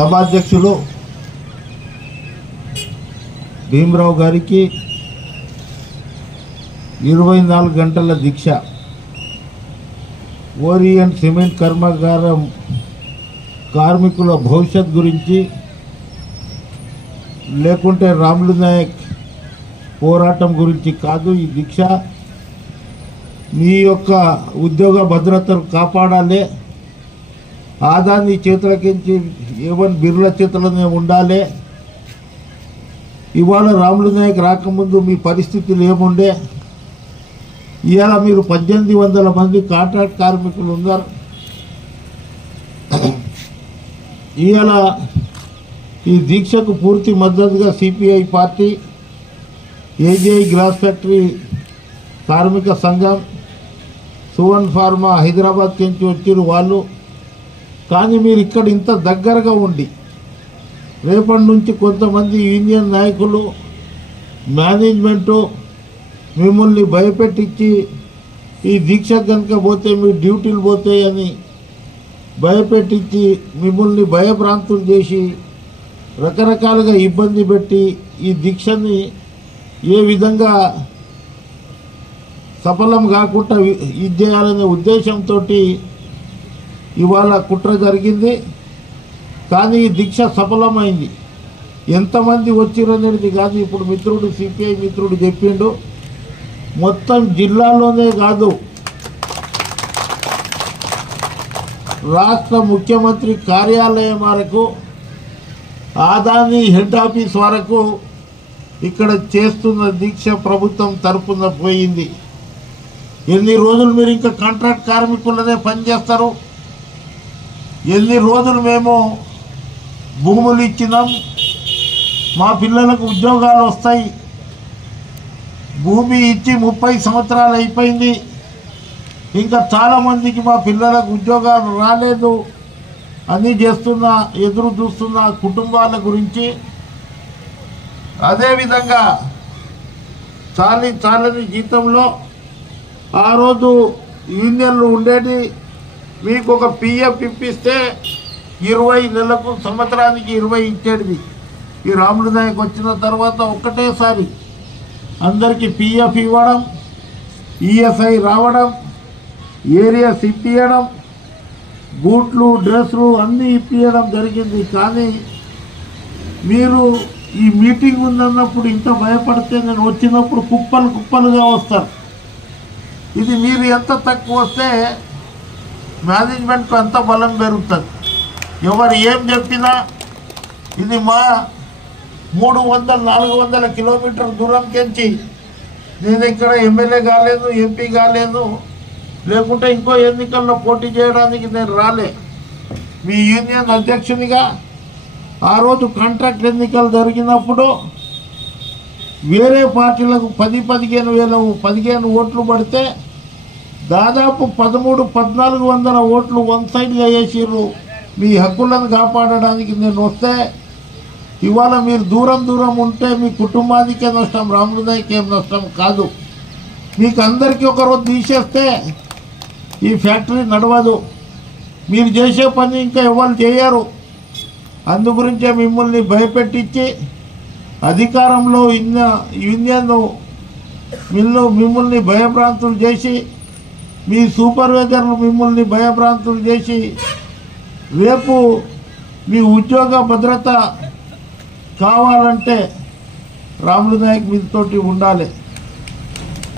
సభాధ్యక్షులు భీమరావు గారికి 24 గంటల దీక్ష ఓరియంట్ సిమెంట్ కర్మాగారం కార్మికుల భవిష్యత్ గురించి లేకుంటే రాములు నాయక్ పోరాటం గురించి కాదు. ఈ దీక్ష మీ యొక్క ఉద్యోగ భద్రతను కాపాడాలి. ఆదాని చేతులకించి ఏవన్ బిర్లా చేతులనే ఉండాలి. ఇవాళ రాములు నాయక్ రాకముందు మీ పరిస్థితులు ఏముండే? ఇవాళ మీరు 1800 మంది కాంట్రాక్ట్ కార్మికులు ఉన్నారు. ఇవాళ ఈ దీక్షకు పూర్తి మద్దతుగా CPI party, AJI glass factory కార్మిక సంఘం, సువన్ ఫార్మా హైదరాబాద్ నుంచి వచ్చిన వాళ్ళు. కానీ మీరు ఇక్కడ ఇంత దగ్గరగా ఉండి రేపటి నుంచి కొంతమంది యూనియన్ నాయకులు, మేనేజ్మెంటు మిమ్మల్ని భయపెట్టించి ఈ దీక్ష కనుక పోతే మీ డ్యూటీలు పోతాయని భయపెట్టించి మిమ్మల్ని భయభ్రాంతులు చేసి రకరకాలుగా ఇబ్బంది పెట్టి ఈ దీక్షని ఏ విధంగా సఫలం కాకుండా ఇది చేయాలనే ఉద్దేశంతో ఇవాళ కుట్ర జరిగింది. కానీ ఈ దీక్ష సఫలమైంది. ఎంతమంది వచ్చిరనేది కాదు. ఇప్పుడు మిత్రుడు సిపిఐ మిత్రుడు చెప్పిండు, మొత్తం జిల్లాలోనే కాదు రాష్ట్ర ముఖ్యమంత్రి కార్యాలయం వరకు, ఆదాని హెడ్ ఆఫీస్ వరకు ఇక్కడ చేస్తున్న దీక్ష ప్రభుత్వం తరపున పోయింది. ఎన్ని రోజులు మీరు ఇంకా కాంట్రాక్ట్ కార్మికులనే పనిచేస్తారు? ఎన్ని రోజులు మేము భూములు ఇచ్చినాం, మా పిల్లలకు ఉద్యోగాలు వస్తాయి, భూమి ఇచ్చి 30 సంవత్సరాలు అయిపోయింది, ఇంకా చాలామందికి మా పిల్లలకు ఉద్యోగాలు రాలేదు అని ఎదురు చూస్తున్న కుటుంబాల గురించి, అదేవిధంగా చాలని జీతంలో ఆ రోజు యూనియన్లు ఉండేది. మీకు ఒక పిఎఫ్ ఇప్పిస్తే 20 నెలలకు సంవత్సరానికి 20 ఇచ్చేది. ఈ రాములు నాయక్ వచ్చిన తర్వాత ఒక్కటేసారి అందరికీ పిఎఫ్ ఇవ్వడం, ఈఎస్ఐ రావడం, ఏరియాస్ ఇప్పియడం, బూట్లు డ్రెస్సులు అన్నీ ఇప్పియడం జరిగింది. కానీ మీరు ఈ మీటింగ్ ఉందన్నప్పుడు ఇంత భయపడితే నేను వచ్చినప్పుడు కుప్పలుగా వస్తారు. ఇది మీరు ఎంత తక్కువ వస్తే మేనేజ్మెంట్కు అంత బలం పెరుగుతుంది. ఎవరు ఏం చెప్పినా ఇది మా 300-400 కిలోమీటర్ దూరంకెంచి నేను ఇక్కడ ఎమ్మెల్యే కాలేదు, ఎంపీ కాలేదు, లేకుంటే ఇంకో ఎన్నికల్లో పోటీ చేయడానికి నేను రాలే. మీ యూనియన్ అధ్యక్షునిగా ఆ రోజు కాంట్రాక్ట్ ఎన్నికలు జరిగినప్పుడు వేరే పార్టీలకు 10-15 ఓట్లు పడితే దాదాపు 1300-1400 ఓట్లు వన్ సైడ్గా వేసిర్రు. మీ హక్కులను కాపాడడానికి నేను వస్తే ఇవాళ మీరు దూరం ఉంటే మీ కుటుంబానికే నష్టం, రాములు నాయక్ ఏం నష్టం కాదు. మీకు అందరికీ ఒకరోజు తీసేస్తే ఈ ఫ్యాక్టరీ నడవదు. మీరు చేసే పని ఇంకా ఎవరు చేయరు. అందు గురించే మిమ్మల్ని భయపెట్టించి అధికారంలో యూనియన్ మిమ్మల్ని భయభ్రాంతులు చేసి, మీ సూపర్వైజర్లు మిమ్మల్ని భయభ్రాంతులు చేసి రేపు మీ ఉద్యోగ భద్రత కావాలంటే రాములు నాయక్ మీతోటి ఉండాలి.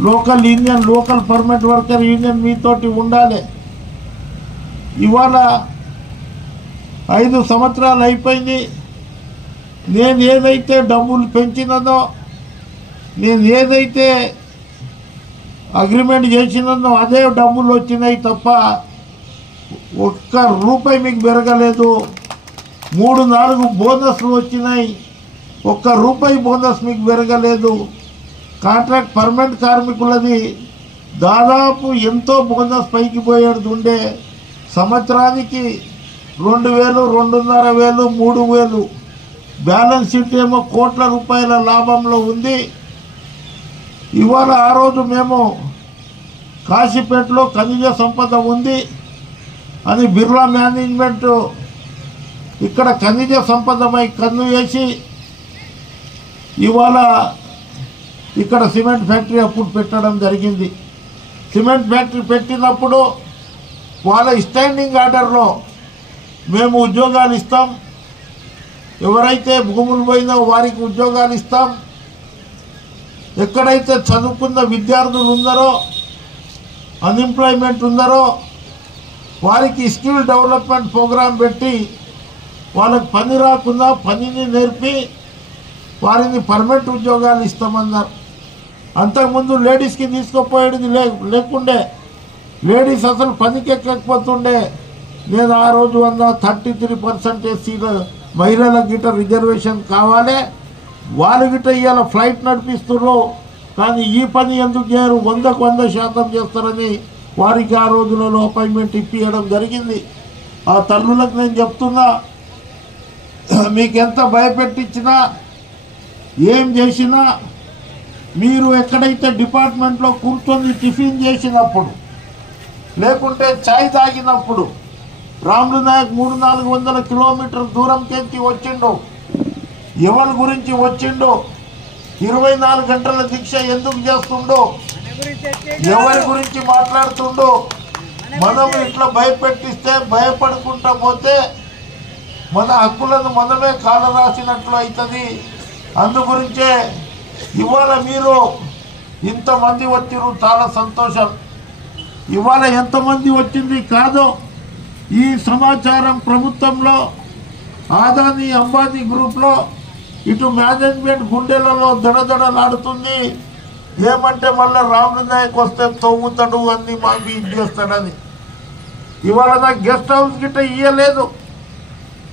లోకల్ పర్మనెంట్ వర్కర్ యూనియన్ మీతోటి ఉండాలి. ఇవాళ 5 సంవత్సరాలు అయిపోయింది. నేను ఏదైతే డబ్బులు పెంచినదో, నేను ఏదైతే అగ్రిమెంట్ చేసినదో అదే డబ్బులు వచ్చినాయి తప్ప ఒక్క రూపాయి మీకు పెరగలేదు. 3-4 బోనస్లు వచ్చినాయి, ఒక్క రూపాయి బోనస్ మీకు పెరగలేదు. కాంట్రాక్ట్ పర్మనెంట్ కార్మికులది దాదాపు ఎంతో బోనస్ పైకి పోయేది ఉండే. సంవత్సరానికి 2000, 2500, 3000 బ్యాలెన్స్ షీట్ ఏమో కోట్ల రూపాయల లాభంలో ఉంది. ఇవాళ ఆ రోజు మేము కాశీపేటలో ఖనిజ సంపద ఉంది అని బిర్లా మేనేజ్మెంట్ ఇక్కడ ఖనిజ సంపదపై కన్ను వేసి ఇవాళ ఇక్కడ సిమెంట్ ఫ్యాక్టరీ అప్పుడు పెట్టడం జరిగింది. సిమెంట్ ఫ్యాక్టరీ పెట్టినప్పుడు వాళ్ళ స్టాండింగ్ ఆర్డర్లో మేము ఉద్యోగాలు ఇస్తాం, ఎవరైతే భూములు పోయినా వారికి ఉద్యోగాలు ఇస్తాం, ఎక్కడైతే చదువుకున్న విద్యార్థులు ఉన్నారో అన్ఎంప్లాయ్మెంట్ ఉన్నారో వారికి స్కిల్ డెవలప్మెంట్ ప్రోగ్రాం పెట్టి వాళ్ళకి పని రాకుండా పనిని నేర్పి వారిని పర్మనెంట్ ఉద్యోగాలు ఇస్తామన్నారు. అంతకుముందు లేడీస్కి తీసుకుపోయేది లేకుండే, లేడీస్ అసలు పనికి ఎక్కకపోతుండే. నేను ఆ రోజు అన్న 33% సీట్లు మహిళల గిట్ట రిజర్వేషన్ కావాలి, వాళ్ళు గిట్ట ఇవాళ ఫ్లైట్ నడిపిస్తున్నారు. కానీ ఈ పని ఎందుకు చేయరు, 100% చేస్తారని వారికి ఆ రోజులలో అపాయింట్మెంట్ ఇప్పించడం జరిగింది. ఆ తల్లులకు నేను చెప్తున్నా, మీకు ఎంత భయపెట్టించినా ఏం చేసినా మీరు ఎక్కడైతే డిపార్ట్మెంట్లో కూర్చొని టిఫిన్ చేసినప్పుడు లేకుంటే ఛాయ్ తాగినప్పుడు రాములు నాయక్ 300-400 కిలోమీటర్ల దూరంకి వచ్చిండు, ఎవరి గురించి వచ్చిండో, 24 గంటల దీక్ష ఎందుకు చేస్తుండో, ఎవరి గురించి మాట్లాడుతుండో, మనం ఇట్లా భయపెట్టిస్తే భయపడుకుంటా పోతే మన హక్కులను మనమే కాల రాసినట్లు అవుతుంది. అందుగురించే ఇవాళ మీరు ఇంతమంది వచ్చిరు, చాలా సంతోషం. ఇవాళ ఎంతమంది వచ్చింది కాదో ఈ సమాచారం ప్రభుత్వంలో ఆదాని అంబానీ గ్రూప్లో ఇటు మేనేజ్మెంట్ గుండెలలో దడదడలాడుతుంది. ఏమంటే మళ్ళీ రాములు నాయక్ వస్తే తవ్వుతాడు అన్ని మాకు ఇది చేస్తాడని. ఇవాళ నాకు గెస్ట్ హౌస్ గిట్ట ఇయ్యలేదు,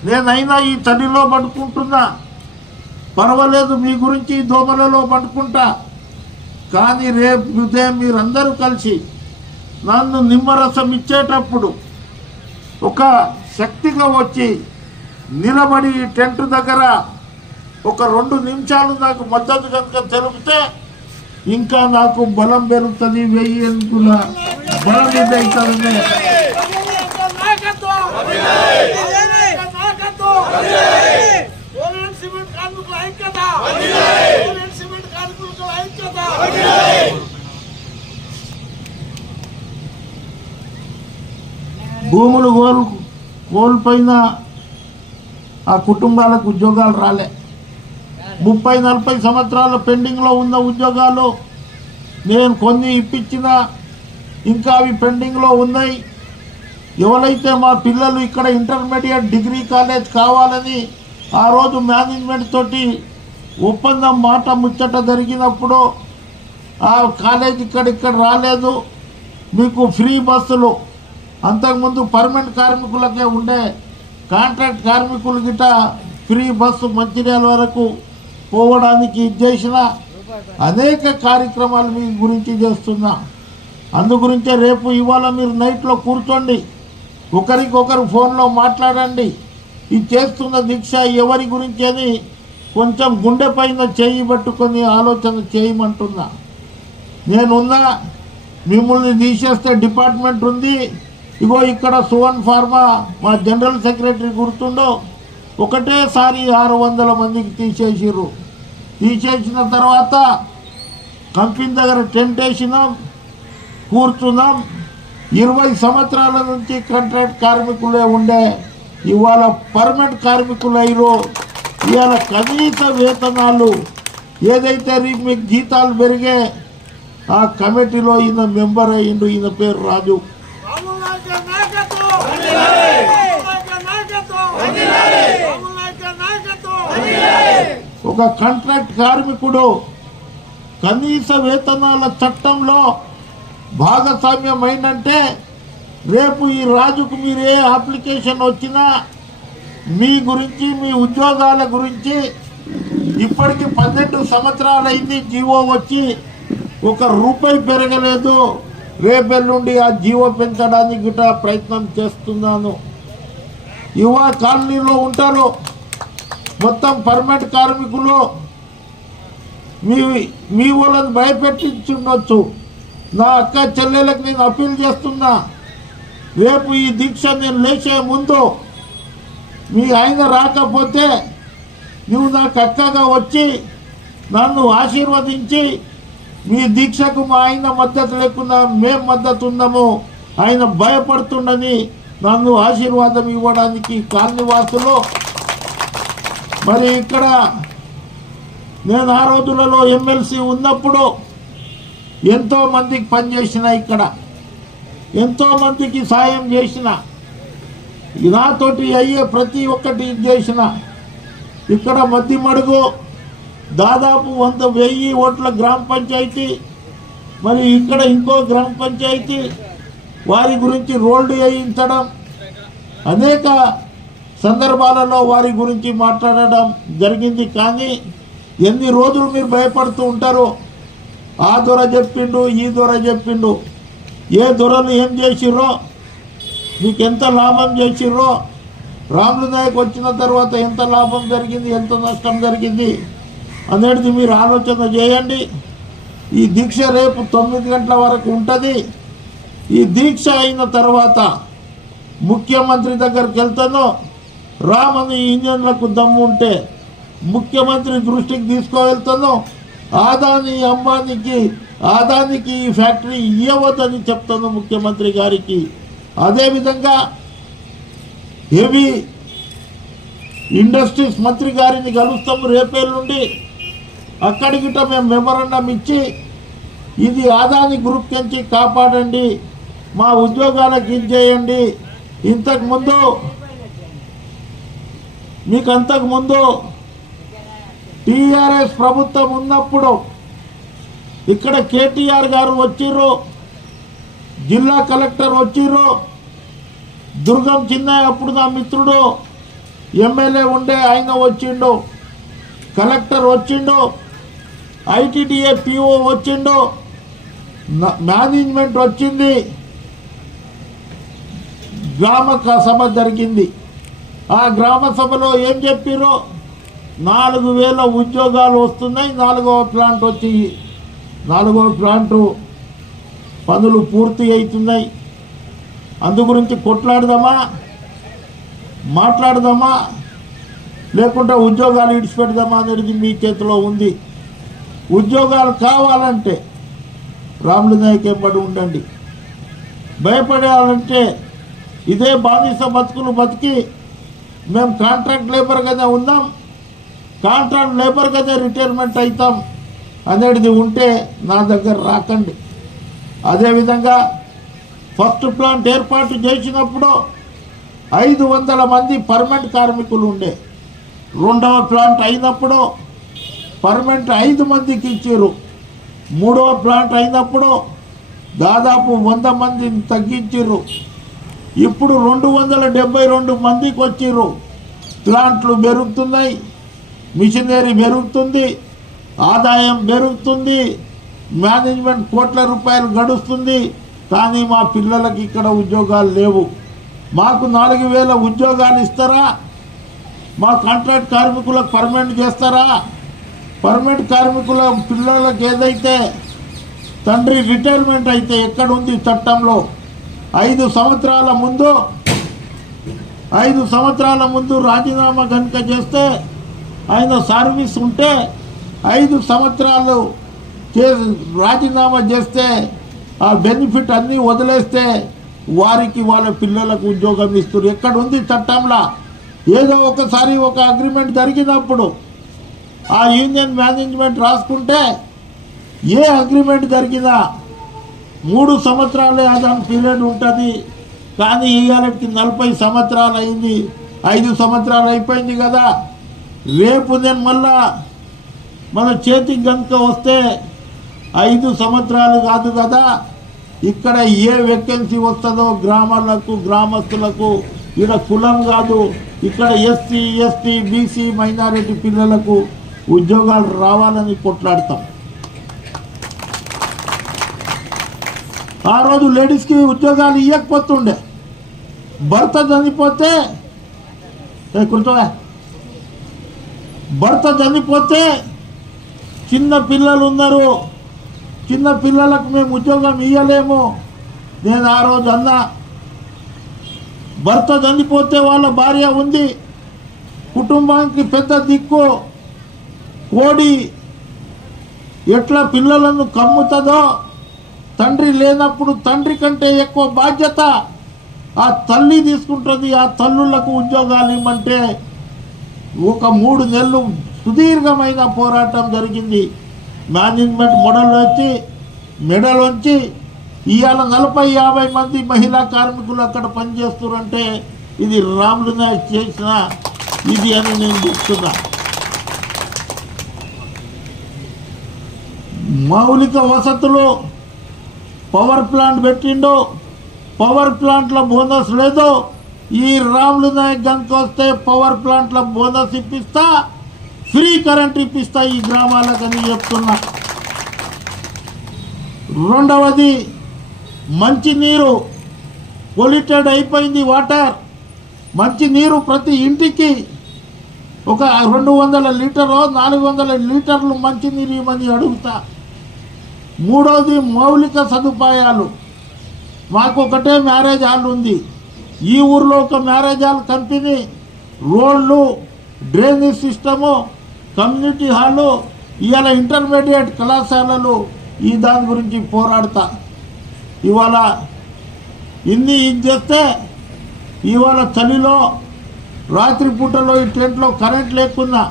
నేనైనా ఈ చలిలో పడుకుంటున్నా, పర్వాలేదు మీ గురించి దోమలలో పడుకుంటా. కానీ రేపు ఉదయం మీరందరూ కలిసి నన్ను నిమ్మరసం ఇచ్చేటప్పుడు ఒక శక్తిగా వచ్చి నిలబడి టెంట్ దగ్గర ఒక 2 నిమిషాలు నాకు మద్దతు కనుక తెలిపితే ఇంకా నాకు బలం పెరుగుతుంది, 1000 అనుకున్న బలం ఇదవుతుంది. భూములు కోల్పోయిన ఆ కుటుంబాలకు ఉద్యోగాలు రాలే. 30-40 సంవత్సరాల పెండింగ్లో ఉన్న ఉద్యోగాలు నేను కొన్ని ఇప్పించిన, ఇంకా అవి పెండింగ్లో ఉన్నాయి. ఎవరైతే మా పిల్లలు ఇక్కడ ఇంటర్మీడియట్ డిగ్రీ కాలేజ్ కావాలని ఆ రోజు మేనేజ్మెంట్ తోటి ఒప్పందం మాట ముచ్చట జరిగినప్పుడు ఆ కాలేజ్ ఇక్కడ రాలేదు, మీకు ఫ్రీ బస్సులు, అంతకుముందు పర్మనెంట్ కార్మికులకే ఉండే, కాంట్రాక్ట్ కార్మికులు గిట్ట ఫ్రీ బస్సు మంచిర్యాల వరకు పోవడానికి చేసిన అనేక కార్యక్రమాలు మీ గురించి చేస్తున్నా. అందుగురించే రేపు ఇవాళ మీరు నైట్లో కూర్చోండి, ఒకరికొకరు ఫోన్లో మాట్లాడండి. ఇది చేస్తున్న దీక్ష ఎవరి గురించి అని కొంచెం గుండె పైన చేయి పట్టుకొని ఆలోచన చేయమంటున్నా. నేనున్నా, మిమ్మల్ని తీసేస్తే డిపార్ట్మెంట్ ఉంది. ఇగో ఇక్కడ సువన్ ఫార్మా మా జనరల్ సెక్రటరీ గుర్తుండో ఒకటేసారి 600 మందికి తీసేసిర్రు. తీసేసిన తర్వాత కంపెనీ దగ్గర టెంట్ వేసినాం, కూర్చున్నాం. 20 సంవత్సరాల నుంచి కాంట్రాక్ట్ కార్మికులే ఉండే, ఇవాళ పర్మనెంట్ కార్మికులు అయ్యారు. ఇవాళ కనీస వేతనాలు ఏదైతే మీకు జీతాలు పెరిగే ఆ కమిటీలో ఈయన మెంబర్ అయ్యిండు. ఈయన పేరు రాజు. ఒక కాంట్రాక్ట్ కార్మికుడు కనీస వేతనాల చట్టంలో భాగస్వామ్యం అయిందంటే రేపు ఈ రాజుకు మీరు ఏ అప్లికేషన్ వచ్చినా మీ గురించి, మీ ఉద్యోగాల గురించి ఇప్పటికి 12 సంవత్సరాలైంది. జీవో వచ్చి ₹1 పెరగలేదు. రేపెల్లుండి ఆ జీవో పెంచడానికి గిట్ట ప్రయత్నం చేస్తున్నాను. యువ కాలనీలో ఉంటారు మొత్తం పర్మనెంట్ కార్మికులు. మీ వాళ్ళని భయపెట్టించుండొచ్చు. నా అక్క చెల్లెలకు నేను అప్పీల్ చేస్తున్నా, రేపు ఈ దీక్ష నేను లేచే ముందు మీ ఆయన రాకపోతే నువ్వు నాకు అక్కగా వచ్చి నన్ను ఆశీర్వదించి మీ దీక్షకు మా ఆయన మద్దతు లేకుండా మేం మద్దతు ఉన్నాము, ఆయన భయపడుతుండని నన్ను ఆశీర్వాదం ఇవ్వడానికి కాలనీవాసులు. మరి ఇక్కడ నేను ఆ రోజులలో ఎమ్మెల్సీ ఉన్నప్పుడు ఎంతో మందికి పనిచేసిన, ఇక్కడ ఎంతో మందికి సాయం చేసిన, నాతోటి అయ్యే ప్రతి ఒక్కటి చేసిన. ఇక్కడ మధ్యమడుగు దాదాపు 100,000 ఓట్ల గ్రామ పంచాయతీ, మరి ఇక్కడ ఇంకో గ్రామ పంచాయతీ వారి గురించి రోడ్డు వేయించడం, అనేక సందర్భాలలో వారి గురించి మాట్లాడడం జరిగింది. కానీ ఎన్ని రోజులు మీరు భయపడుతూ ఉంటారో, ఆ దొర చెప్పిండు, ఈ దొర చెప్పిండు, ఏ దొరలు ఏం చేసిర్రో, మీకు ఎంత లాభం చేసిర్రో, రాములు నాయక్ వచ్చిన తర్వాత ఎంత లాభం జరిగింది, ఎంత నష్టం జరిగింది అనేది మీరు ఆలోచన చేయండి. ఈ దీక్ష రేపు 9 గంటల వరకు ఉంటుంది. ఈ దీక్ష అయిన తర్వాత ముఖ్యమంత్రి దగ్గరికి వెళ్తాను. రామని ఇంజన్లకు దమ్ము ఉంటే ముఖ్యమంత్రి దృష్టికి తీసుకువెళ్తాను. ఆదానికి ఈ ఫ్యాక్టరీ ఇవ్వవద్దని చెప్తాను ముఖ్యమంత్రి గారికి. అదేవిధంగా హెవీ ఇండస్ట్రీస్ మంత్రి గారిని కలుస్తాము రేపేళ్ళ నుండి. అక్కడికి మేము మెమోరాండం ఇచ్చి ఇది ఆదాని గ్రూప్ నుంచి కాపాడండి, మా ఉద్యోగాలకు ఇచ్చేయండి. మీకు అంతకుముందు టీఆర్ఎస్ ప్రభుత్వం ఉన్నప్పుడు ఇక్కడ కేటీఆర్ గారు వచ్చిర్రు, జిల్లా కలెక్టర్ వచ్చిర్రు, దుర్గం చిన్నయ్య అప్పుడు నా మిత్రుడు ఎమ్మెల్యే ఉండే ఆయన వచ్చిండు, కలెక్టర్ వచ్చిండు, ఐటీడీఏ పిఓ వచ్చిండు, మేనేజ్మెంట్ వచ్చింది, గ్రామ సభ జరిగింది. ఆ గ్రామ సభలో ఏం చెప్పారో 4,000 ఉద్యోగాలు వస్తున్నాయి. 4వ ప్లాంట్ వచ్చి 4వ ప్లాంటు పనులు పూర్తి అవుతున్నాయి. అందు గురించి కొట్లాడదామా, మాట్లాడదామా, లేకుంటే ఉద్యోగాలు ఇడిచిపెడదామా అనేది మీ చేతిలో ఉంది. ఉద్యోగాలు కావాలంటే రాములు నాయక్ ఎంబడి ఉండండి. భయపడాలంటే ఇదే బానిస బతుకులు బతికి మేము కాంట్రాక్ట్ లేబర్గానే ఉన్నాం, కాంట్రాక్ట్ లేబర్గానే రిటైర్మెంట్ అవుతాం అనేది ఉంటే నా దగ్గర రాకండి. అదేవిధంగా ఫస్ట్ ప్లాంట్ ఏర్పాటు చేసినప్పుడు 500 మంది పర్మనెంట్ కార్మికులు ఉండే. 2వ ప్లాంట్ అయినప్పుడు పర్మనెంట్ 5 మందికి ఇచ్చారు. 3వ ప్లాంట్ అయినప్పుడు దాదాపు 100 మందిని తగ్గించారు. ఇప్పుడు 272 మందికి వచ్చారు. ప్లాంట్లు పెరుగుతున్నాయి, మిషనరీ పెరుగుతుంది, ఆదాయం పెరుగుతుంది, మేనేజ్మెంట్ కోట్ల రూపాయలు గడుస్తుంది. కానీ మా పిల్లలకి ఇక్కడ ఉద్యోగాలు లేవు. మాకు 4,000 ఉద్యోగాలు ఇస్తారా? మా కాంట్రాక్ట్ కార్మికులకు పర్మనెంట్ చేస్తారా? పర్మనెంట్ కార్మికుల పిల్లలకు ఏదైతే తండ్రి రిటైర్మెంట్ అయితే ఎక్కడుంది చట్టంలో? 5 సంవత్సరాల ముందు రాజీనామా కనుక చేస్తే, ఆయన సర్వీస్ ఉంటే 5 సంవత్సరాలు రాజీనామా చేస్తే ఆ బెనిఫిట్ అన్నీ వదిలేస్తే వారికి వాళ్ళ పిల్లలకు ఉద్యోగం ఇస్తారు. ఎక్కడుంది చట్టంలో? ఏదో ఒకసారి ఒక అగ్రిమెంట్ జరిగినప్పుడు ఆ యూనియన్ మేనేజ్మెంట్ రాసుకుంటే ఏ అగ్రిమెంట్ జరిగినా 3 సంవత్సరాలే అదాని పీరియడ్ ఉంటుంది. కానీ ఇవాళకి 40 సంవత్సరాలు అయింది, 5 సంవత్సరాలు అయిపోయింది కదా. రేపు నేను మళ్ళా మన చేతికి కనుక వస్తే 5 సంవత్సరాలు కాదు కదా. ఇక్కడ ఏ వేకెన్సీ వస్తుందో గ్రామాలకు, గ్రామస్తులకు, ఇక్కడ కులం కాదు, ఇక్కడ ఎస్సీ, ఎస్టీ, బీసీ, మైనారిటీ పిల్లలకు ఉద్యోగాలు రావాలని కొట్లాడతాం. ఆ రోజు లేడీస్కి ఉద్యోగాలు ఇవ్వకపోతుండే. భర్త చనిపోతే చిన్న పిల్లలు ఉన్నారు, చిన్న పిల్లలకు మేము ఉద్యోగం ఇవ్వలేము. నేను ఆ రోజు అన్నా, భర్త చనిపోతే వాళ్ళ భార్య ఉంది, కుటుంబానికి పెద్ద దిక్కు. కోడి ఎట్లా పిల్లలను కమ్ముతుందో, తండ్రి లేనప్పుడు తండ్రి కంటే ఎక్కువ బాధ్యత ఆ తల్లి తీసుకుంటుంది. ఆ తల్లులకు ఉద్యోగాలు ఇవ్వమంటే ఒక 3 నెలలు సుదీర్ఘమైన పోరాటం జరిగింది. మేనేజ్మెంట్ మెడలోంచి ఇవాళ 40-50 మంది మహిళా కార్మికులు అక్కడ పనిచేస్తున్నారంటే ఇది రాములు నాయక్ చేసిన ఇది అని నేను చెప్తున్నా. మౌలిక వసతులు పవర్ ప్లాంట్ పెట్టిండు, పవర్ ప్లాంట్లో బోనస్ లేదు. ఈ రాములు నాయక్ గనుక వస్తే పవర్ ప్లాంట్లో బోనస్ ఇప్పిస్తా, ఫ్రీ కరెంట్ ఇప్పిస్తా ఈ గ్రామాలకని చెప్తున్నా. రెండవది మంచినీరు పొల్యూటెడ్ అయిపోయింది. వాటర్ మంచినీరు ప్రతి ఇంటికి ఒక 200 లీటర్లు 400 లీటర్లు మంచినీరు ఇవ్వమని అడుగుతా. మూడవది మౌలిక సదుపాయాలు. మాకు ఒకటే మ్యారేజ్ హాల్ ఉంది. ఈ ఊర్లో ఒక మ్యారేజ్ హాల్ కంపెనీ, రోడ్లు, డ్రైనేజ్ సిస్టము, కమ్యూనిటీ హాలు, ఇవాళ ఇంటర్మీడియట్ కళాశాలలు, ఈ దాని గురించి పోరాడతా. ఇవాళ ఇన్ని ఇది చేస్తే ఇవాళ చలిలో రాత్రిపూటలో ఈ టెంట్లో కరెంట్ లేకున్నా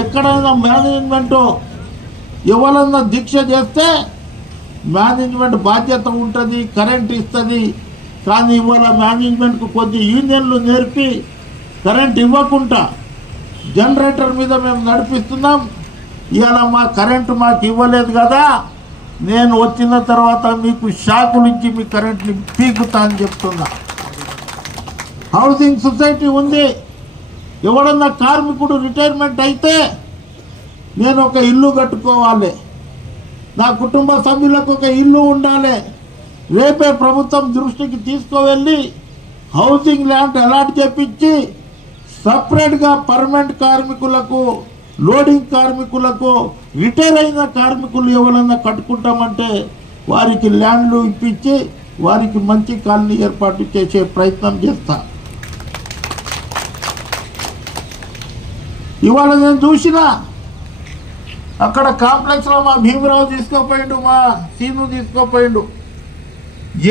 ఎక్కడైనా మేనేజ్మెంటు ఎవరన్నా దీక్ష చేస్తే మేనేజ్మెంట్ బాధ్యత ఉంటుంది, కరెంట్ ఇస్తుంది. కానీ ఇవాళ మేనేజ్మెంట్కు కొద్ది యూనియన్లు నేర్పి కరెంట్ ఇవ్వకుండా జనరేటర్ మీద మేము నడిపిస్తున్నాం. ఇవాళ మా కరెంటు మాకు ఇవ్వలేదు కదా, నేను వచ్చిన తర్వాత మీకు షాకులు ఇచ్చి మీ కరెంట్ని పీకుతా అని చెప్తున్నా. హౌసింగ్ సొసైటీ ఉంది. ఎవడన్నా కార్మికుడు రిటైర్మెంట్ అయితే నేను ఒక ఇల్లు కట్టుకోవాలి, నా కుటుంబ సభ్యులకు ఒక ఇల్లు ఉండాలి. రేపే ప్రభుత్వం దృష్టికి తీసుకువెళ్ళి హౌసింగ్ ల్యాండ్ అలాట్ చేపించి సపరేట్గా పర్మనెంట్ కార్మికులకు, లోడింగ్ కార్మికులకు, రిటైర్ అయిన కార్మికులు ఎవరన్నా కట్టుకుంటామంటే వారికి ల్యాండ్లు ఇప్పించి వారికి మంచి కాలనీ ఏర్పాటు చేసే ప్రయత్నం చేస్తా. ఇవాళ నేను చూసిన అక్కడ కాంప్లెక్స్లో మా భీమరావు తీసుకోపోయిండు, మా సీను తీసుకోపోయిండు.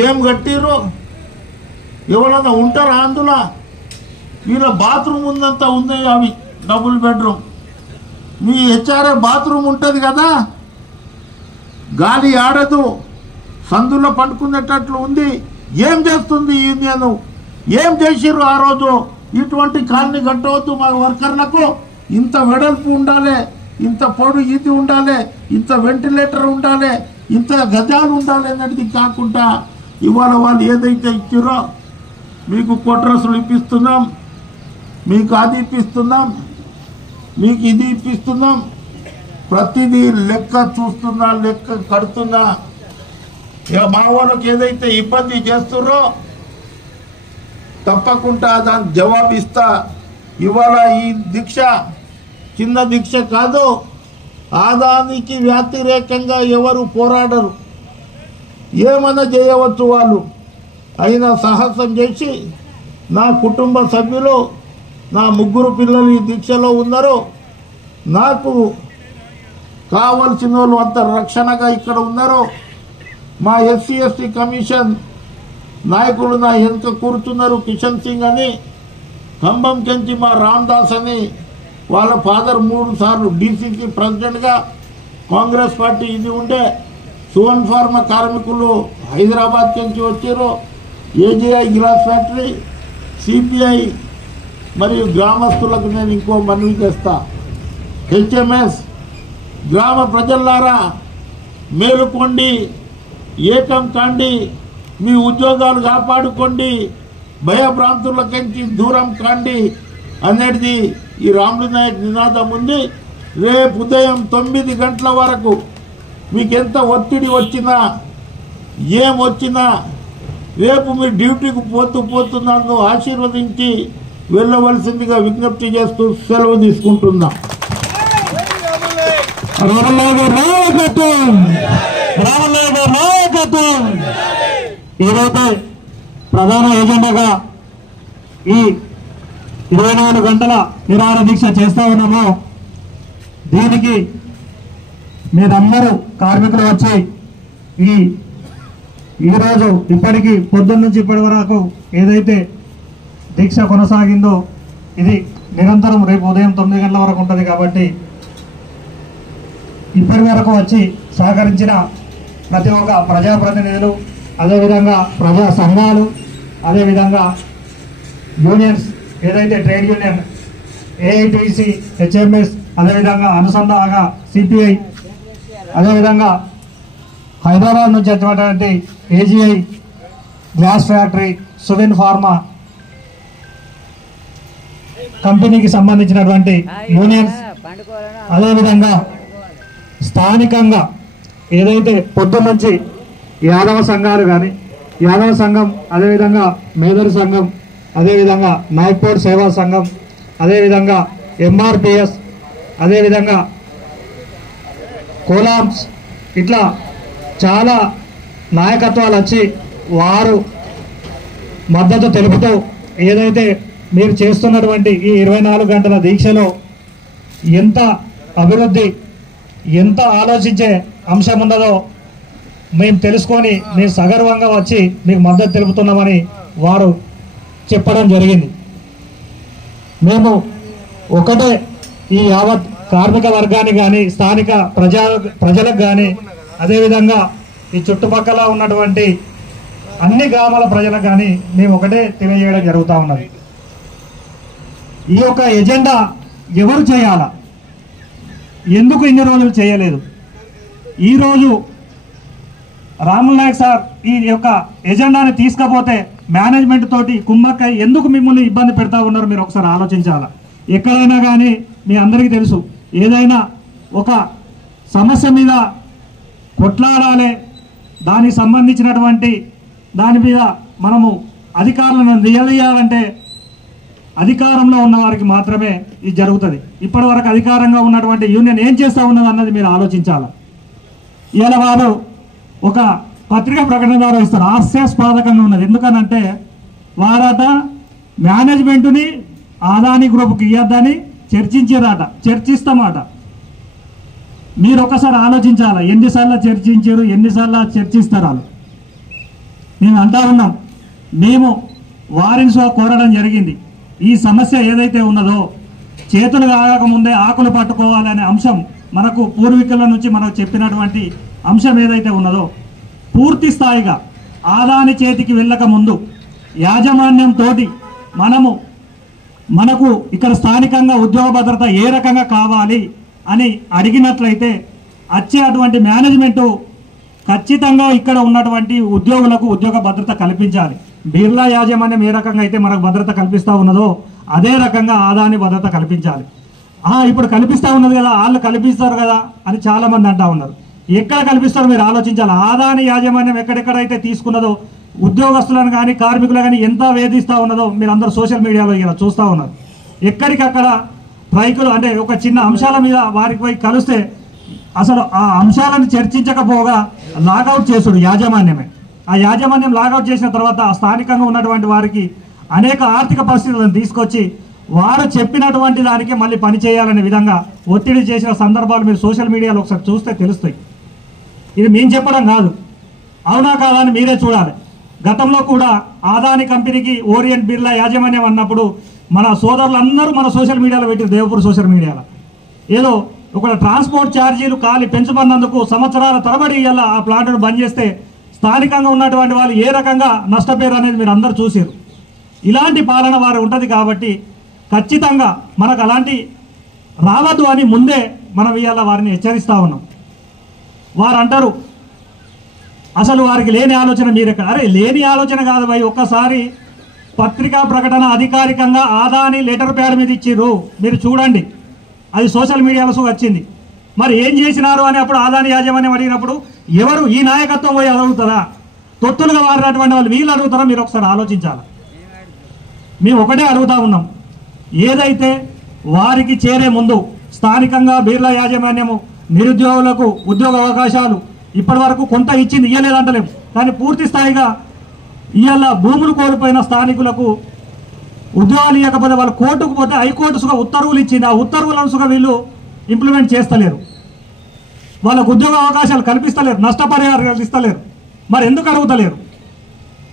ఏం కట్టిర్రు? ఎవరన్నా ఉంటారా అందులో? వీళ్ళ బాత్రూమ్ ఉందంతా ఉన్నాయి, అవి డబుల్ బెడ్రూమ్. మీ హెచ్ఆర్ఏ బాత్రూమ్ ఉంటుంది కదా, గాలి ఆడదు, సందులో పడుకునేటట్లు ఉంది. ఏం చేస్తుంది యూనియన్? ఏం చేసిర్రు ఆ రోజు? ఇటువంటి కాలనీ కట్టవద్దు మా వర్కర్లకు. ఇంత వెడల్పు ఉండాలి, ఇంత పొడు ఇది ఉండాలి, ఇంత వెంటిలేటర్ ఉండాలి, ఇంత గజాలు ఉండాలి అనేది కాకుండా ఇవాళ వాళ్ళు ఏదైతే ఇచ్చారో మీకు క్వార్టర్స్లు ఇప్పిస్తున్నాం, మీకు అది ఇప్పిస్తున్నాం, మీకు ఇది ఇప్పిస్తున్నాం, ప్రతిదీ లెక్క చూస్తున్నా, లెక్క కడుతున్నా. ఇక మా వాళ్ళకి ఏదైతే ఇబ్బంది చేస్తున్నారో తప్పకుండా దానికి జవాబు ఇస్తా. ఇవాళ ఈ దీక్ష చిన్న దీక్ష కాదు. ఆదానికి వ్యతిరేకంగా ఎవరు పోరాడరు, ఏమన్నా చేయవచ్చు వాళ్ళు. అయినా సాహసం చేసి నా కుటుంబ సభ్యులు, నా 3 పిల్లలు ఈ దీక్షలో ఉన్నారు. నాకు కావలసిన వాళ్ళు అంత రక్షణగా ఇక్కడ ఉన్నారు. మా ఎస్సీ ఎస్టీ కమిషన్ నాయకులు నా వెనుక కూర్చున్నారు. కిషన్ సింగ్ అని, ఖమ్మం కెంచి మా రామ్దాస్ అని, వాళ్ళ ఫాదర్ 3 సార్లు డీసీసీ ప్రెసిడెంట్గా కాంగ్రెస్ పార్టీ ఇది ఉండే. సువన్ ఫార్మా కార్మికులు హైదరాబాద్ నుంచి వచ్చారు. ఏజీఐ గ్లాస్ ఫ్యాక్టరీ, సిపిఐ మరియు గ్రామస్తులకు నేను ఇంకో మనవి చేస్తా. హెచ్ఎంఎస్ గ్రామ ప్రజలారా మేలుకోండి, ఏకం కాండి, మీ ఉద్యోగాలు కాపాడుకోండి, భయభ్రాంతులకించి దూరం కాండి అనేది ఈ రాములు నాయక్ నినాదం ఉంది. రేపు ఉదయం 9 గంటల వరకు మీకు ఎంత ఒత్తిడి వచ్చినా ఏం వచ్చినా రేపు మీ డ్యూటీకి పోతూ నన్ను ఆశీర్వదించి వెళ్ళవలసిందిగా విజ్ఞప్తి చేస్తూ సెలవు తీసుకుంటున్నా. ఏదైతే ప్రధాన ఎజెండాగా ఈ 24 గంటల నిరాహార దీక్ష చేస్తూ ఉన్నామో దీనికి మీరందరూ కార్మికులు వచ్చి ఈరోజు ఇప్పటికీ పొద్దున్న నుంచి ఇప్పటి వరకు ఏదైతే దీక్ష కొనసాగిందో ఇది నిరంతరం రేపు ఉదయం 9 గంటల వరకు ఉంటుంది కాబట్టి ఇప్పటి వరకు వచ్చి సహకరించిన ప్రతి ఒక్క ప్రజాప్రతినిధులు, అదేవిధంగా ప్రజా సంఘాలు, అదేవిధంగా యూనియన్స్ ఏదైతే ట్రేడ్ యూనియన్ ఏఐటీసీ, హెచ్ఎంఎస్, అదేవిధంగా అనుసంధానంగా సిపిఐ, అదేవిధంగా హైదరాబాద్ నుంచి వచ్చినటువంటి ఏజీఐ, గ్లాస్ ఫ్యాక్టరీ, సువిన్ ఫార్మా కంపెనీకి సంబంధించినటువంటి యూనియన్స్, అదేవిధంగా స్థానికంగా ఏదైతే పొద్దున్న నుంచి యాదవ సంఘాలు కానీ యాదవ సంఘం, అదేవిధంగా మేదర్ సంఘం, అదేవిధంగా నాగ్పూర్ సేవా సంఘం, అదేవిధంగా ఎంఆర్పిఎస్, అదేవిధంగా కోలాంస్, ఇట్లా చాలా నాయకత్వాలు వచ్చి వారు మద్దతు తెలుపుతూ ఏదైతే మీరు చేస్తున్నటువంటి ఈ 24 గంటల దీక్షలో ఎంత అభివృద్ధి, ఎంత ఆలోచించే అంశం ఉన్నదో మేము తెలుసుకొని మేము సగర్వంగా వచ్చి మీకు మద్దతు తెలుపుతున్నామని వారు చెప్పడం జరిగింది. మేము ఒకటే ఈ యావత్ కార్మిక వర్గానికి కానీ స్థానిక ప్రజలకు కానీ అదేవిధంగా ఈ చుట్టుపక్కల ఉన్నటువంటి అన్ని గ్రామాల ప్రజలకు కానీ మేము ఒకటే తెలియజేయడం జరుగుతూ ఉన్నది. ఈ యొక్క ఎజెండా ఎవరు చేయాలా, ఎందుకు ఇన్ని రోజులు చేయలేదు? ఈరోజు రాములు నాయక్ సార్ ఈ యొక్క ఎజెండాని తీసుకపోతే మేనేజ్మెంట్ తోటి కుమ్మక్కై ఎందుకు మిమ్మల్ని ఇబ్బంది పెడతా ఉన్నారు మీరు ఒకసారి ఆలోచించాలా. ఎక్కడైనా కానీ మీ అందరికీ తెలుసు, ఏదైనా ఒక సమస్య మీద కొట్లాడాలి, దానికి సంబంధించినటువంటి దాని మీద మనము అధికారులను నిలదీయాలంటే అధికారంలో ఉన్న వారికి మాత్రమే ఇది జరుగుతుంది. ఇప్పటి వరకు అధికారంగా ఉన్నటువంటి యూనియన్ ఏం చేస్తూ ఉన్నది అన్నది మీరు ఆలోచించాలి. ఇలా వారు ఒక పత్రికా ప్రకటన ద్వారా ఇస్తారు, హాస్యాస్పదకంగా ఉన్నది. ఎందుకనంటే వారట మేనేజ్మెంట్ని ఆదాని గ్రూప్కి ఇవ్వద్దని చర్చిస్తామాట. మీరు ఒకసారి ఆలోచించాలి, ఎన్నిసార్లు చర్చించారు, ఎన్నిసార్లు చర్చిస్తారు వాళ్ళు. మేము అంటా ఉన్నాం, మేము వారిని కోరడం జరిగింది. ఈ సమస్య ఏదైతే ఉన్నదో చేతులు కాకముందే ఆకులు పట్టుకోవాలనే అంశం మనకు పూర్వీకుల నుంచి మనకు చెప్పినటువంటి అంశం ఏదైతే ఉన్నదో పూర్తి స్థాయిగా ఆదాని చేతికి వెళ్ళక ముందు యాజమాన్యంతో మనకు ఇక్కడ స్థానికంగా ఉద్యోగ భద్రత ఏ రకంగా కావాలి అని అడిగినట్లయితే వచ్చే అటువంటి మేనేజ్మెంటు ఖచ్చితంగా ఇక్కడ ఉన్నటువంటి ఉద్యోగులకు ఉద్యోగ భద్రత కల్పించాలి. బిర్లా యాజమాన్యం ఏ రకంగా అయితే మనకు భద్రత కల్పిస్తూ ఉన్నదో అదే రకంగా ఆదాని భద్రత కల్పించాలి. ఇప్పుడు కల్పిస్తూ ఉన్నది కదా, వాళ్ళు కల్పిస్తారు కదా అని చాలామంది అంటూ ఉన్నారు. ఎక్కడ కల్పిస్తారో మీరు ఆలోచించాలి. ఆదాని యాజమాన్యం ఎక్కడెక్కడైతే తీసుకున్నదో ఉద్యోగస్తులను కానీ కార్మికులు కానీ ఎంత వేధిస్తూ ఉన్నదో మీరు అందరూ సోషల్ మీడియాలో ఇలా చూస్తూ ఉన్నారు. ఎక్కడికక్కడ ట్రైకులు అంటే ఒక చిన్న అంశాల మీద వారికి పోయి కలిస్తే అసలు ఆ అంశాలను చర్చించకపోగా లాగౌట్ చేసుడు యాజమాన్యమే. ఆ యాజమాన్యం లాగౌట్ చేసిన తర్వాత స్థానికంగా ఉన్నటువంటి వారికి అనేక ఆర్థిక పరిస్థితులను తీసుకొచ్చి వారు చెప్పినటువంటి దానికి మళ్ళీ పని చేయాలనే విధంగా ఒత్తిడి చేసిన సందర్భాలు మీరు సోషల్ మీడియాలో ఒకసారి చూస్తే తెలుస్తాయి. ఇది మేము చెప్పడం కాదు, అవునా కాదా అని మీరే చూడాలి. గతంలో కూడా ఆదాని కంపెనీకి ఓరియంట్ బిర్లా యాజమాన్యం అన్నప్పుడు మన సోదరులందరూ మన సోషల్ మీడియాలో పెట్టారు, దేవపూర్ సోషల్ మీడియాలో. ఏదో ఒక ట్రాన్స్పోర్ట్ ఛార్జీలు పెంచుకున్నందుకు సంవత్సరాల తరబడి ఇలా ఆ ప్లాంట్ను బంద్ చేస్తే స్థానికంగా ఉన్నటువంటి వాళ్ళు ఏ రకంగా నష్టపోయారు అనేది మీరు అందరూ చూసారు. ఇలాంటి పాలన వారు ఉంటుంది కాబట్టి ఖచ్చితంగా మనకు అలాంటి రావద్దు అని ముందే మనం ఇవాళ వారిని హెచ్చరిస్తూ ఉన్నాం. వారు అంటారు అసలు వారికి లేని ఆలోచన మీరెక్కడ. అరే లేని ఆలోచన కాదు భయ్, ఒక్కసారి పత్రికా ప్రకటన అధికారికంగా ఆదాని లెటర్ ప్యాడ్ మీద ఇచ్చిర్రు, మీరు చూడండి. అది సోషల్ మీడియాలో వచ్చింది. మరి ఏం చేసినారు అని అప్పుడు ఆదాని యాజమాన్యం అడిగినప్పుడు ఎవరు ఈ నాయకత్వం పోయి అడుగుతారా? తొత్తులుగా మారినటువంటి వాళ్ళు వీళ్ళు అడుగుతారా? మీరు ఒకసారి ఆలోచించాలి. మేము ఒకటే అడుగుతా ఉన్నాం, ఏదైతే వారికి చేరే ముందు స్థానికంగా బిర్లా యాజమాన్యము నిరుద్యోగులకు ఉద్యోగ అవకాశాలు ఇప్పటి వరకు కొంత ఇచ్చింది, ఇవ్వలేదంటలేము. కానీ పూర్తి స్థాయిగా ఇవాళ భూములు కోల్పోయిన స్థానికులకు ఉద్యోగాలు ఇవ్వకపోతే వాళ్ళు కోర్టుకు పోతే హైకోర్టు సుగా ఉత్తర్వులు ఇచ్చింది. ఆ ఉత్తర్వులను సుగా వీళ్ళు ఇంప్లిమెంట్ చేస్తలేరు. వాళ్ళకు ఉద్యోగ అవకాశాలు కల్పిస్తలేరు, నష్టపరిహారాలు ఇస్తలేరు. మరి ఎందుకు అడుగుతలేరు?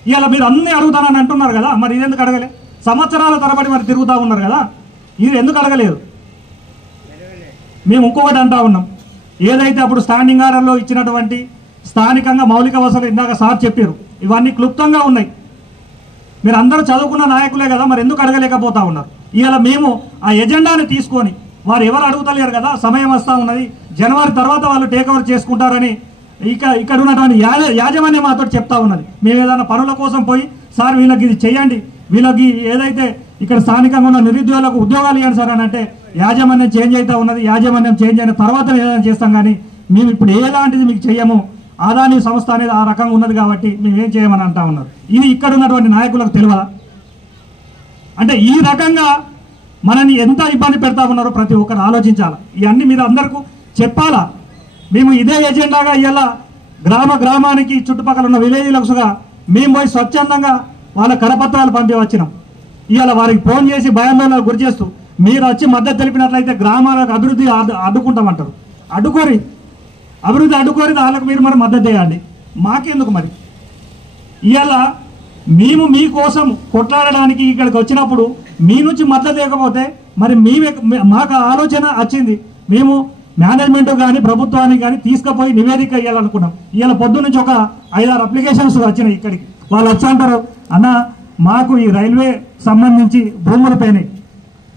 ఇవాళ మీరు అన్నీ అడుగుతానని అంటున్నారు కదా, మరి ఇది ఎందుకు అడగలే? సంవత్సరాల తరబడి మరి తిరుగుతూ ఉన్నారు కదా, ఇది ఎందుకు అడగలేదు? మేము ఇంకొకటి అంటా ఉన్నాం, ఏదైతే అప్పుడు స్టాండింగ్ ఆర్డర్లో ఇచ్చినటువంటి స్థానికంగా మౌలిక వసతులు ఇందాక సార్ చెప్పారు, ఇవన్నీ క్లుప్తంగా ఉన్నాయి. మీరు అందరూ చదువుకున్న నాయకులే కదా, మరి ఎందుకు అడగలేకపోతా ఉన్నారు? ఇవాళ మేము ఆ ఎజెండాని తీసుకొని, వారు ఎవరు అడుగుతలేరు కదా, సమయం వస్తూ ఉన్నది, జనవరి తర్వాత వాళ్ళు టేక్ ఓవర్ చేసుకుంటారని ఇక్కడ ఉన్నటువంటి యాజమాన్యం మాతో చెప్తా ఉన్నది. మేము ఏదైనా పనుల కోసం పోయి సార్ వీళ్ళకి ఇది చేయండి, వీళ్ళకి ఏదైతే ఇక్కడ స్థానికంగా ఉన్న నిరుద్యోగులకు ఉద్యోగాలు ఇవ్వండి సార్ అని అంటే యాజమాన్యం చేంజ్ అవుతా ఉన్నది. యాజమాన్యం చేంజ్ అయిన తర్వాత ఏదైనా చేస్తాం, కానీ మేము ఇప్పుడు ఎలాంటిది మీకు చెయ్యము, అదాని సంస్థ అనేది ఆ రకంగా ఉన్నది కాబట్టి మేము ఏం చేయమని అంటా ఉన్నారు. ఇది ఇక్కడ ఉన్నటువంటి నాయకులకు తెలియదా? అంటే ఈ రకంగా మనని ఎంత ఇబ్బంది పెడతా ఉన్నారో ప్రతి ఒక్కరు ఆలోచించాలి. ఇవన్నీ మీరు అందరికీ చెప్పాలా? మేము ఇదే ఎజెండాగా ఇలా గ్రామానికి చుట్టుపక్కల ఉన్న విలేజ్లకుగా మేము పోయి స్వచ్ఛందంగా వాళ్ళ కరపత్రాలు పంపి వచ్చినాం. ఇవాళ వారికి ఫోన్ చేసి భయాందోళనకు గురి చేస్తూ మీరు వచ్చి మద్దతు తెలిపినట్లయితే గ్రామాలకు అభివృద్ధి అడ్డుకుంటామంటారు. అభివృద్ధి అడ్డుకోరి వాళ్ళకు మీరు మరి మద్దతు చేయండి, మాకెందుకు? మరి ఇవాళ మేము మీకోసం కొట్లాడడానికి ఇక్కడికి వచ్చినప్పుడు మీ నుంచి మద్దతు లేకపోతే మరి మాకు ఆలోచన వచ్చింది, మేము మేనేజ్మెంట్ కానీ ప్రభుత్వానికి కానీ తీసుకుపోయి నివేదిక ఇవ్వాలనుకున్నాం. ఇవాళ పొద్దు నుంచి ఒక 5-6 అప్లికేషన్స్ వచ్చినాయి ఇక్కడికి. వాళ్ళు వచ్చి అంటారు, అన్న మాకు ఈ రైల్వే సంబంధించి భూములు పోయినాయి,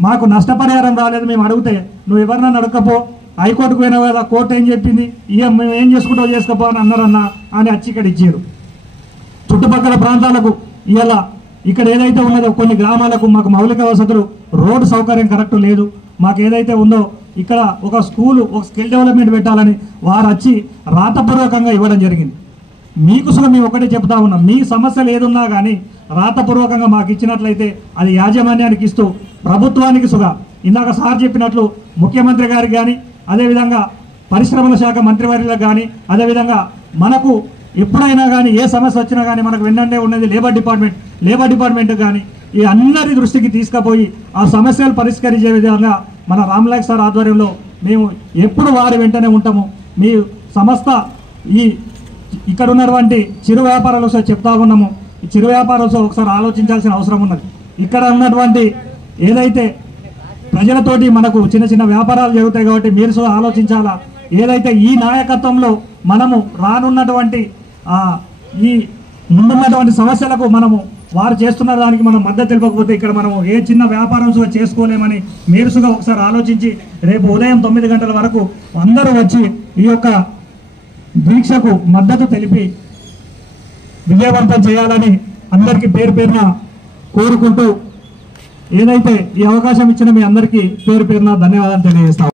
మాకు నష్టపరిహారం రాలేదు, మేము అడిగితే నువ్వు ఎవరినన్నా అడగకపో, హైకోర్టుకు పోయినావు కదా, కోర్టు ఏం చెప్పింది, మేము ఏం చేసుకుంటావు చేసుకోపో అని అన్నారన్న అని వచ్చి ఇక్కడ ఇచ్చారు. చుట్టుపక్కల ప్రాంతాలకు ఇవాళ ఇక్కడ ఏదైతే ఉన్నదో కొన్ని గ్రామాలకు మాకు మౌలిక వసతులు, రోడ్డు సౌకర్యం కరెక్ట్ లేదు, మాకు ఏదైతే ఉందో ఇక్కడ ఒక స్కూలు, ఒక స్కిల్ డెవలప్మెంట్ పెట్టాలని వారు వచ్చి రాతపూర్వకంగా ఇవ్వడం జరిగింది. మీకు సుగా మేము ఒకటే చెప్తా ఉన్నాం, మీ సమస్యలు ఏదున్నా కానీ రాతపూర్వకంగా మాకు ఇచ్చినట్లయితే అది యాజమాన్యానికి ఇస్తూ ప్రభుత్వానికి సుగా ఇందాక సార్ చెప్పినట్లు ముఖ్యమంత్రి గారికి కానీ, అదేవిధంగా పరిశ్రమల శాఖ మంత్రివర్యులకు కానీ, అదేవిధంగా మనకు ఎప్పుడైనా కానీ ఏ సమస్య వచ్చినా కానీ మనకు వెన్నంటే ఉన్నది లేబర్ డిపార్ట్మెంట్ కానీ ఈ అందరి దృష్టికి తీసుకుపోయి ఆ సమస్యలు పరిష్కరించే విధంగా మన రామ్లాక్ సార్ ఆధ్వర్యంలో మేము ఎప్పుడు వారి వెంటనే ఉంటాము. మీ సంస్థ ఇక్కడ ఉన్నటువంటి చిరు వ్యాపారాలు చెప్తా ఉన్నాము, ఈ చిరు వ్యాపారాలు ఒకసారి ఆలోచించాల్సిన అవసరం ఉన్నది. ఇక్కడ ఉన్నటువంటి ఏదైతే ప్రజలతోటి మనకు చిన్న చిన్న వ్యాపారాలు జరుగుతాయి కాబట్టి మీరు ఆలోచించాలా. ఏదైతే ఈ నాయకత్వంలో మనము రానున్నటువంటి ఈ ముందున్నటువంటి సమస్యలకు మనము వారు చేస్తున్న దానికి మనం మద్దతు తెలిపకపోతే ఇక్కడ మనము ఏ చిన్న వ్యాపారం చేసుకోలేమని మీరుసుగా ఒకసారి ఆలోచించి రేపు ఉదయం 9 గంటల వరకు అందరూ వచ్చి ఈ యొక్క దీక్షకు మద్దతు తెలిపి విజయవంతం చేయాలని అందరికీ పేరు పేరున కోరుకుంటూ ఏదైతే ఈ అవకాశం ఇచ్చిన మీ అందరికీ పేరు పేరున ధన్యవాదాలు తెలియజేస్తాం.